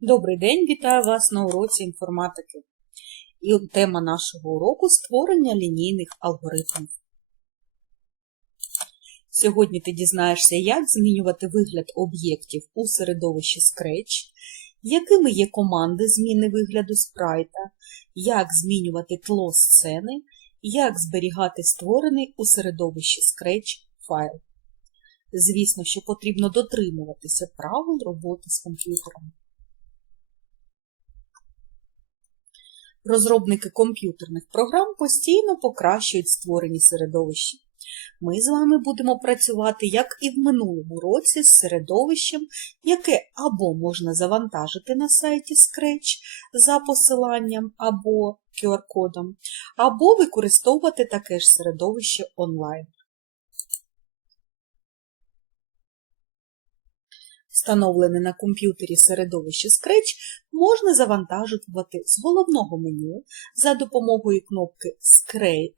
Добрий день, вітаю вас на уроці інформатики. І тема нашого уроку створення лінійних алгоритмів. Сьогодні ти дізнаєшся, як змінювати вигляд об'єктів у середовищі Scratch, якими є команди зміни вигляду спрайта, як змінювати тло сцени, як зберігати створений у середовищі Scratch файл. Звісно, що потрібно дотримуватися правил роботи з комп'ютером. Розробники комп'ютерних програм постійно покращують створені середовища. Ми з вами будемо працювати, як і в минулому році, з середовищем, яке або можна завантажити на сайті Scratch за посиланням або QR-кодом, або використовувати таке ж середовище онлайн. Встановлене на комп'ютері середовище Scratch можна завантажувати з головного меню за допомогою кнопки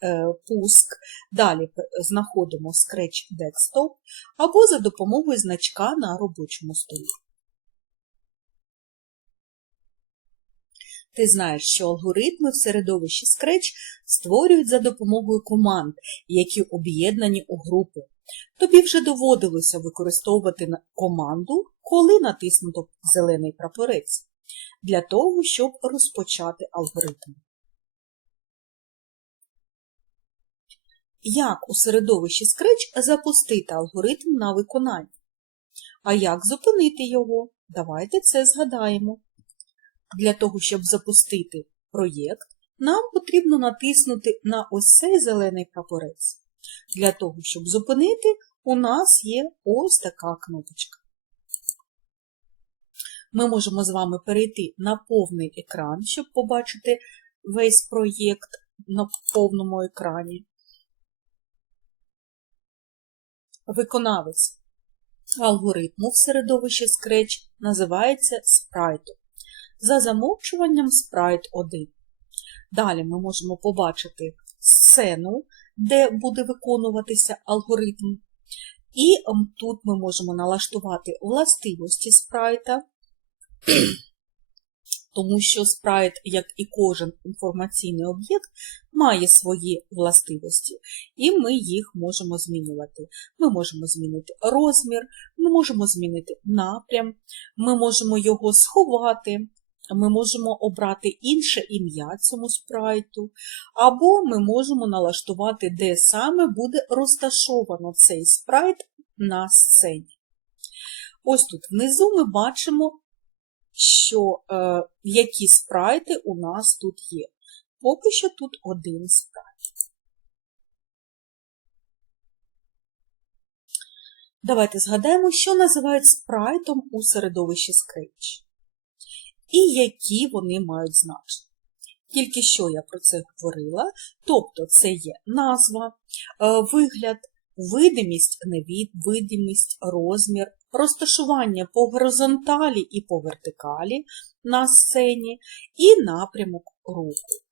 е, Пуск, далі знаходимо Scratch Desktop або за допомогою значка на робочому столі. Ти знаєш, що алгоритми в середовищі Scratch створюють за допомогою команд, які об'єднані у групи. Тобі вже доводилося використовувати команду, коли натиснуто зелений прапорець, для того, щоб розпочати алгоритм. Як у середовищі Scratch запустити алгоритм на виконання? А як зупинити його? Давайте це згадаємо. Для того, щоб запустити проєкт, нам потрібно натиснути на ось цей зелений прапорець. Для того, щоб зупинити, у нас є ось така кнопочка. Ми можемо з вами перейти на повний екран, щоб побачити весь проєкт на повному екрані. Виконавець алгоритму в середовищі Scratch називається Sprite. За замовчуванням Sprite 1. Далі ми можемо побачити сцену, де буде виконуватися алгоритм. І тут ми можемо налаштувати властивості спрайта, тому що спрайт, як і кожен інформаційний об'єкт, має свої властивості, і ми їх можемо змінювати. Ми можемо змінити розмір, ми можемо змінити напрям, ми можемо його сховати, ми можемо обрати інше ім'я цьому спрайту, або ми можемо налаштувати, де саме буде розташовано цей спрайт на сцені. Ось тут внизу ми бачимо, що е, які спрайти у нас тут є. Поки що тут один спрайт. Давайте згадаємо, що називають спрайтом у середовищі Scratch і які вони мають значення. Тільки що я про це говорила, тобто це є назва, е, вигляд, видимість, невидимість, розмір, розташування по горизонталі і по вертикалі на сцені і напрямок руху.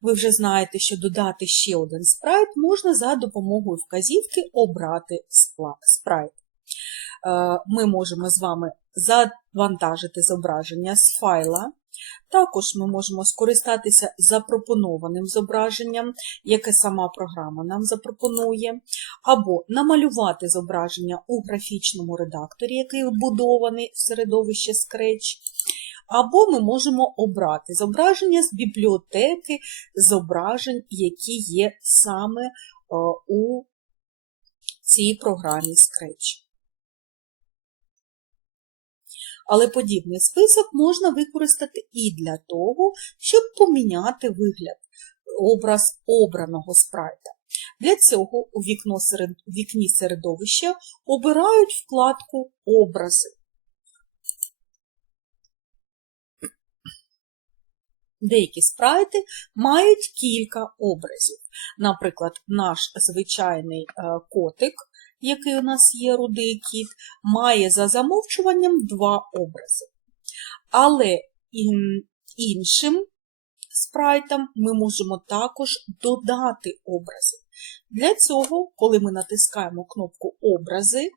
Ви вже знаєте, що додати ще один спрайт можна за допомогою вказівки обрати спрайт. Е, ми можемо з вами завантажити зображення з файла. Також ми можемо скористатися запропонованим зображенням, яке сама програма нам запропонує, або намалювати зображення у графічному редакторі, який вбудований в середовище Scratch, або ми можемо обрати зображення з бібліотеки зображень, які є саме е, у цій програмі Scratch але подібний список можна використати і для того, щоб поміняти вигляд, образ обраного спрайта. Для цього у вікно серед... вікні середовища обирають вкладку Образи. Деякі спрайти мають кілька образів. Наприклад, наш звичайний е, котик який у нас є рудий кіт, має за замовчуванням два образи. Але іншим спрайтам ми можемо також додати образи. Для цього, коли ми натискаємо кнопку Образи,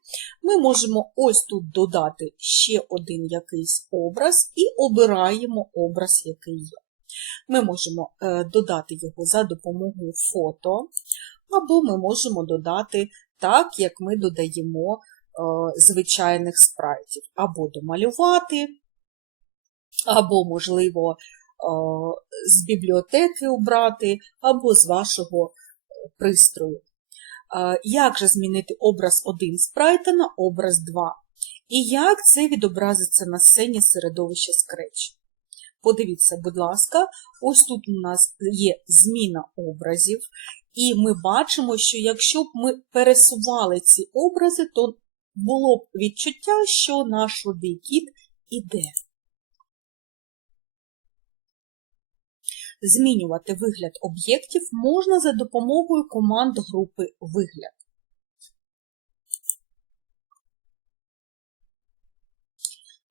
ми можемо ось тут додати ще один якийсь образ і обираємо образ, який є. Ми можемо е, додати його за допомогою фото, або ми можемо додати так, як ми додаємо е, звичайних спрайтів, або домалювати, або, можливо, е, з бібліотеки обрати, або з вашого пристрою. Е, Як же змінити образ 1 спрайта на образ 2? І як це відобразиться на сцені середовища Scratch? Подивіться, будь ласка, ось тут у нас є зміна образів, і ми бачимо, що якщо б ми пересували ці образи, то було б відчуття, що наш рудий кіт іде. Змінювати вигляд об'єктів можна за допомогою команд групи Вигляд.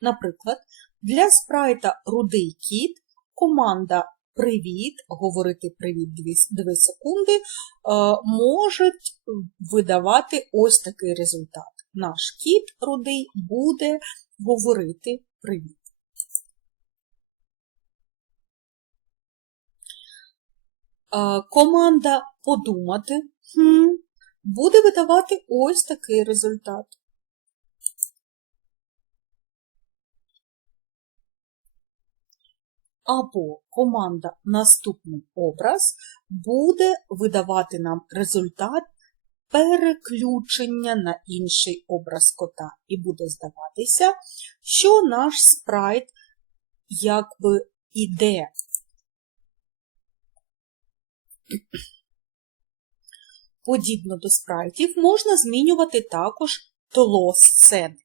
Наприклад, для спрайта Рудий кіт команда Привіт, говорити привіт 2 секунди, е, можуть видавати ось такий результат. Наш кіт рудий буде говорити привіт. Е, Команда подумати хм, буде видавати ось такий результат. Або команда Наступний образ буде видавати нам результат переключення на інший образ кота. І буде здаватися, що наш спрайт якби іде. Подібно до спрайтів можна змінювати також тло сцени.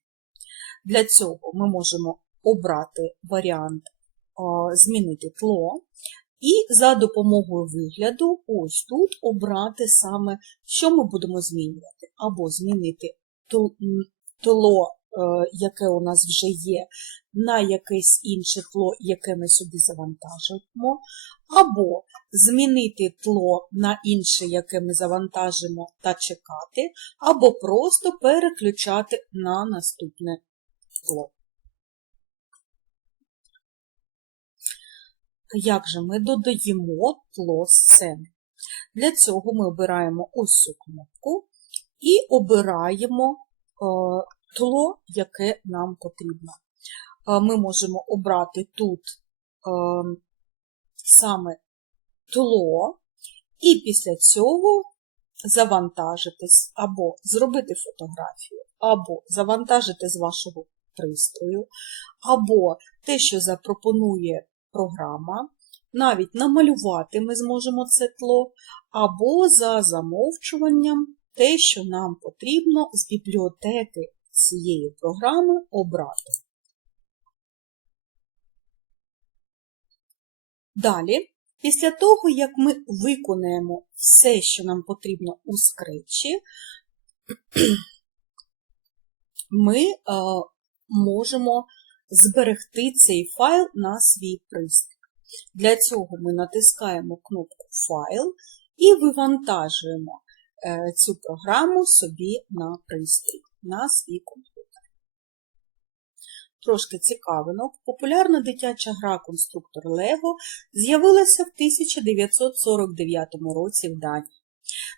Для цього ми можемо обрати варіант змінити тло. І за допомогою вигляду, ось тут обрати саме, що ми будемо змінювати. Або змінити тло, е, яке у нас вже є, на якесь інше тло, яке ми сюди завантажимо, або змінити тло на інше, яке ми завантажимо та чекати, або просто переключати на наступне тло. Як же ми додаємо тло сцени. Для цього ми обираємо ось цю кнопку і обираємо е, тло, яке нам потрібно. Е, ми можемо обрати тут е, саме тло, і після цього завантажитись або зробити фотографію, або завантажити з вашого пристрою, або те, що запропонує програма, навіть намалювати ми зможемо це тло, або за замовчуванням те, що нам потрібно з бібліотеки цієї програми обрати. Далі, після того, як ми виконаємо все, що нам потрібно у скретчі, ми е, можемо зберегти цей файл на свій пристрій. Для цього ми натискаємо кнопку Файл і вивантажуємо е, цю програму собі на пристрій, на свій комп'ютер. Трошки цікавинок, популярна дитяча гра конструктор Лего з'явилася в 1949 році в Данії.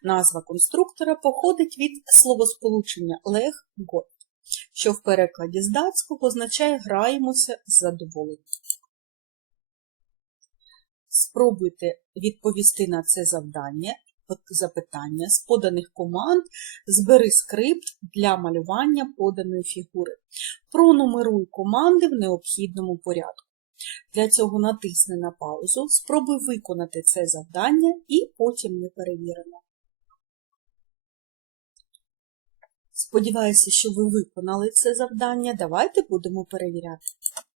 Назва конструктора походить від словосполучення Лег Гот що в перекладі з датського означає граємося з задоволенням. Спробуйте відповісти на це завдання, запитання з поданих команд, збери скрипт для малювання поданої фігури. Пронумеруй команди в необхідному порядку. Для цього натисни на паузу, спробуй виконати це завдання і потім не перевіримо. Сподіваюся, що ви виконали це завдання. Давайте будемо перевіряти.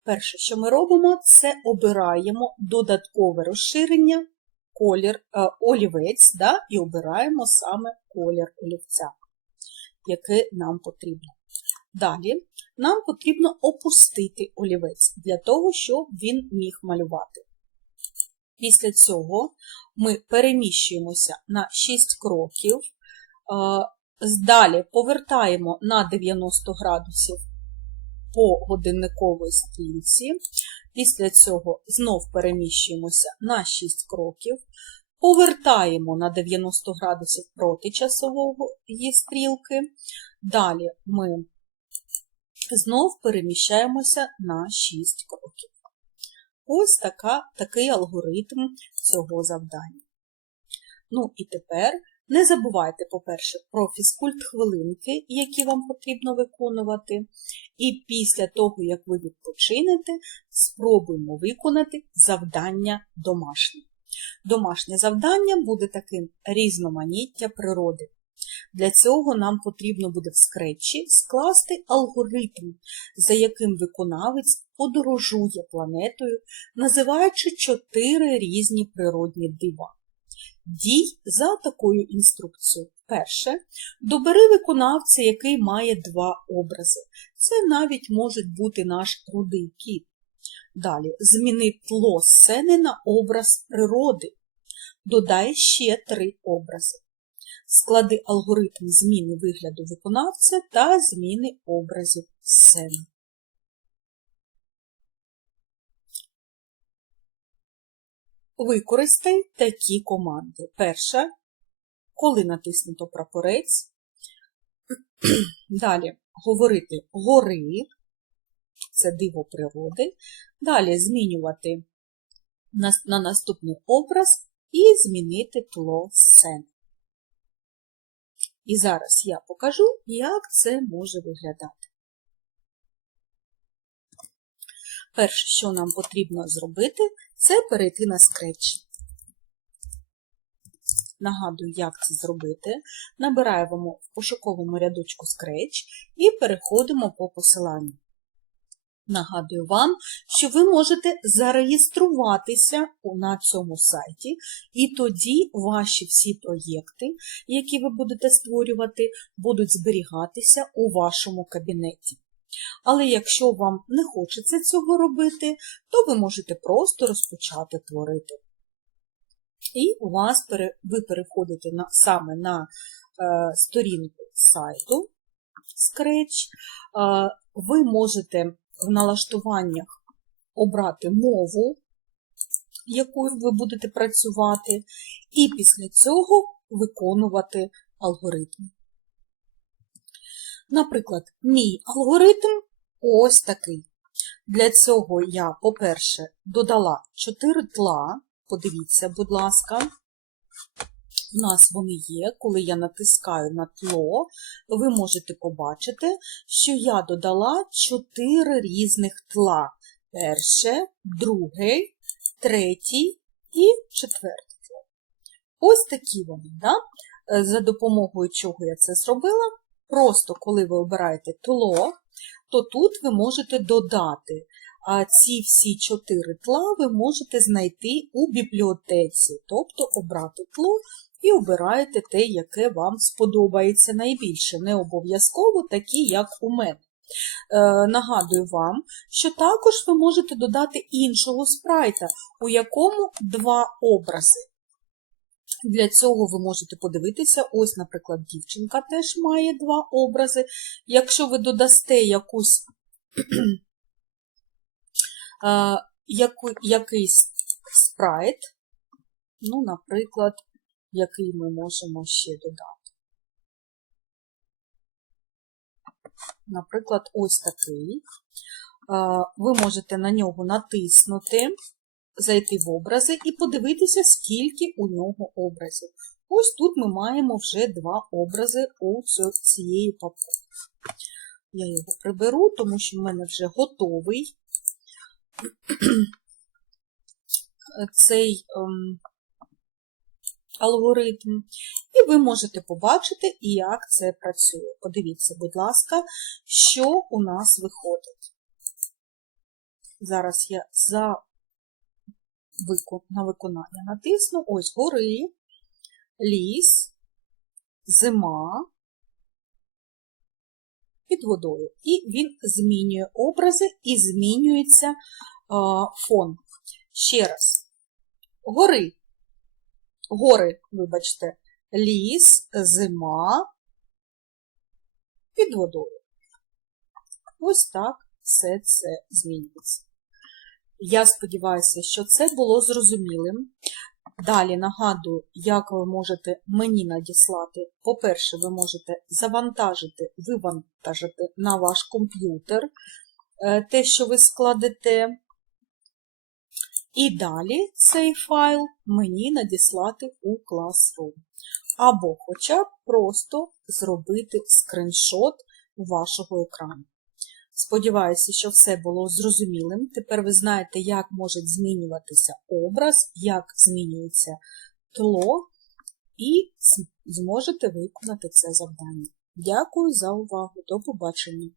Перше, що ми робимо, це обираємо додаткове розширення, колір, е, олівець, да, і обираємо саме колір олівця, який нам потрібно. Далі нам потрібно опустити олівець для того, щоб він міг малювати. Після цього ми переміщуємося на 6 кроків, е, з- далі повертаємо на 90 градусів по годинниковій стрілці. Після цього знов переміщуємося на 6 кроків, повертаємо на 90 градусів проти часової стрілки. Далі ми знов переміщаємося на 6 кроків. Ось така, такий алгоритм цього завдання. Ну і тепер не забувайте, по-перше, про фізкульт-хвилинки, які вам потрібно виконувати. І після того, як ви відпочинете, спробуємо виконати завдання домашнє. Домашнє завдання буде таким різноманіття природи. Для цього нам потрібно буде в скретчі скласти алгоритм, за яким виконавець подорожує планетою, називаючи чотири різні природні дива. Дій за такою інструкцією. Перше, добери виконавця, який має два образи. Це навіть може бути наш рудий кіт. Далі, зміни тло сцени на образ природи. Додай ще три образи. Склади алгоритм зміни вигляду виконавця та зміни образів сцени. Використай такі команди. Перша, коли натиснуто прапорець. Далі говорити гори, це диво природи. Далі змінювати на, на наступний образ і змінити тло сцени. І зараз я покажу, як це може виглядати. Перше, що нам потрібно зробити, це перейти на Scratch. Нагадую, як це зробити. Набираємо в пошуковому рядочку Scratch і переходимо по посиланню. Нагадую вам, що ви можете зареєструватися на цьому сайті, і тоді ваші всі проєкти, які ви будете створювати, будуть зберігатися у вашому кабінеті. Але якщо вам не хочеться цього робити, то ви можете просто розпочати творити. І у вас ви переходите на, саме на е, сторінку сайту Scratch. Е, ви можете в налаштуваннях обрати мову, якою ви будете працювати, і після цього виконувати алгоритм. Наприклад, мій алгоритм ось такий. Для цього я, по-перше, додала 4 тла. Подивіться, будь ласка, у нас вони є. Коли я натискаю на тло, ви можете побачити, що я додала 4 різних тла. Перше, друге, третій і четверте. Ось такі вони. Да? За допомогою чого я це зробила? Просто коли ви обираєте тло, то тут ви можете додати. А ці всі чотири тла ви можете знайти у бібліотеці, тобто обрати тло і обираєте те, яке вам сподобається найбільше. Не обов'язково такі, як у мене. Е, нагадую вам, що також ви можете додати іншого спрайта, у якому два образи. Для цього ви можете подивитися, ось, наприклад, дівчинка теж має два образи. Якщо ви додасте якусь, яку, якийсь спрайт, ну, наприклад, який ми можемо ще додати. Наприклад, ось такий. Ви можете на нього натиснути зайти в образи і подивитися, скільки у нього образів. Ось тут ми маємо вже два образи у цієї папки. Я його приберу, тому що в мене вже готовий цей ем, алгоритм. І ви можете побачити, як це працює. Подивіться, будь ласка, що у нас виходить. Зараз я за на виконання натисну ось гори, ліс, зима під водою. І він змінює образи і змінюється фон. Ще раз, гори. Гори, вибачте, ліс, зима під водою. Ось так все це змінюється. Я сподіваюся, що це було зрозумілим. Далі нагадую, як ви можете мені надіслати. По-перше, ви можете завантажити, вивантажити на ваш комп'ютер е, те, що ви складете. І далі цей файл мені надіслати у Classroom. Або хоча б просто зробити скриншот вашого екрану. Сподіваюся, що все було зрозумілим. Тепер ви знаєте, як може змінюватися образ, як змінюється тло, і зможете виконати це завдання. Дякую за увагу. До побачення!